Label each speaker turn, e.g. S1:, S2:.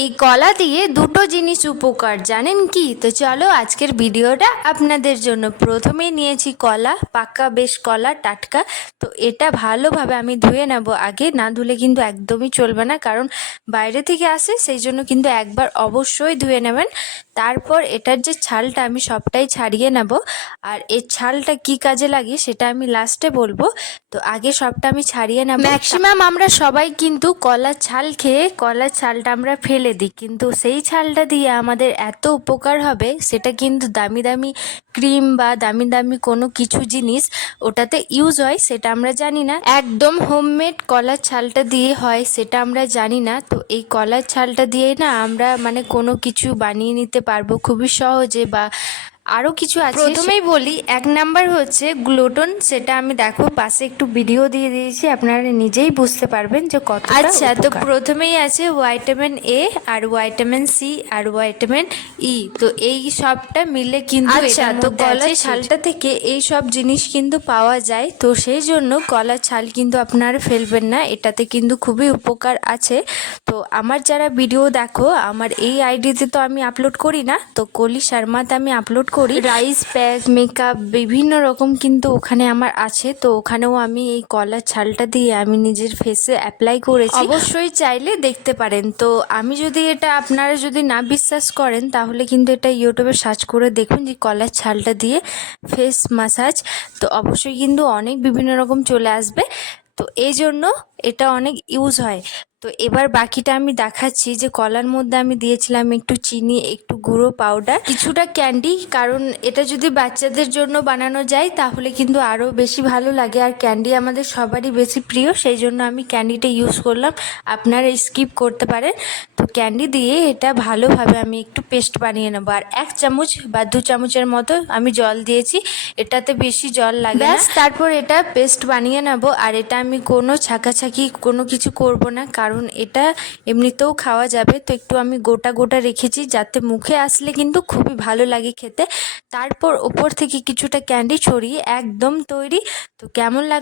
S1: এই কলা দিয়ে দুটো জিনিস উপকার, জানেন কি? তো চলো আজকের ভিডিওটা আপনাদের জন্য। প্রথমে নিয়েছি কলা, পাকা বেশ কলা, টাটকা। তো এটা ভালোভাবে আমি ধুয়ে নেব আগে, না ধুলে কিন্তু একদমই চলবে না, কারণ বাইরে থেকে আসে, সেই জন্য কিন্তু একবার অবশ্যই ধুয়ে নেবেন। তারপর এটার যে ছালটা আমি সবটাই ছাড়িয়ে নেব। আর এর ছালটা কি কাজে লাগে সেটা আমি লাস্টে বলব। তো আগে সবটা আমি ছাড়িয়ে নেব। ম্যাক্সিমাম আমরা সবাই কিন্তু কলার ছাল খেয়ে, কলার ছালটা আমরা ফেলে দিই। কিন্তু সেই ছালটা দিয়ে আমাদের এত উপকার হবে, সেটা কিন্তু দামি দামি ক্রিম বা দামি দামি কোনো কিছু জিনিস ওটাতে ইউজ হয়, সেটা আমরা জানি না। একদম হোমমেড কলার ছালটা দিয়ে হয়, সেটা আমরা জানি না। তো এই কলার ছালটা দিয়ে না আমরা মানে কোনো কিছু বানিয়ে নিতে পারব খুবই সহজে বা আরও কিছু আছে প্রথমেই বলি এক নাম্বার হচ্ছে গ্লুটোন সেটা আমি দেখো পাশে একটু ভিডিও দিয়ে দিয়েছি আপনারা নিজেই বুঝতে পারবেন যে কত আচ্ছা তো প্রথমেই আছে ভাইটামিন এ আর ভাইটামিন সি আর ভাইটামিন ই তো এই সবটা মিলে কিন্তু
S2: আচ্ছা, তো
S1: আছে ছালটা থেকে এই সব জিনিস কিন্তু পাওয়া যায় তো সেই জন্য কলার ছাল কিন্তু আপনারা ফেলবেন না এটাতে কিন্তু খুবই উপকার আছে। তো আমার যারা ভিডিও দেখো আমার এই আইডিতে তো আমি আপলোড করি না তো কলি শর্মাতে আমি আপলোড করি। রাইস প্যাক মেকআপ বিভিন্ন রকম কিন্তু ওখানে আমার আছে। তো ওখানেও আমি এই কলার ছালটা দিয়ে আমি নিজের ফেসে অ্যাপ্লাই করেছি। অবশ্যই চাইলে দেখতে পারেন। তো আমি যদি এটা আপনারা যদি না বিশ্বাস করেন তাহলে কিন্তু এটা ইউটিউবে সার্চ করে দেখুন যে কলার ছালটা দিয়ে ফেস মাসাজ তো অবশ্যই কিন্তু অনেক বিভিন্ন রকম চলে আসবে। তো এই জন্য এটা অনেক ইউজ হয়। তো এবার বাকিটা আমি দেখাচ্ছি যে কলার মধ্যে আমি দিয়েছিলাম একটু চিনি, একটু গুঁড়ো পাউডার কিছুটা ক্যান্ডি কারণ এটা যদি বাচ্চাদের জন্য বানানো যায়, তাহলে কিন্তু আরও বেশি ভালো লাগে। আর ক্যান্ডি আমাদের সবারই বেশি প্রিয়, সেই জন্য আমি ক্যান্ডিটা ইউজ করলাম। আপনারা স্কিপ করতে পারেন। তো ক্যান্ডি দিয়ে এটা ভালোভাবে আমি একটু পেস্ট বানিয়ে নেব। আর এক চামচ বা দু চামচের মতো আমি জল দিয়েছি। এটাতে বেশি জল লাগে তারপর এটা পেস্ট বানিয়ে নেব। আর এটা আমি কোনো ছাকাছাকি কোনো কিছু করব না কারণ এটা এমনিতেও খাওয়া যাবে। তো একটু আমি গোটা গোটা রেখেছি যাতে মুখে আসলে কিন্তু খুবই ভালো লাগে খেতে। তারপর ওপর থেকে কিছুটা ক্যান্ডি ছড়িয়ে একদম তৈরি। তো কেমন লাগল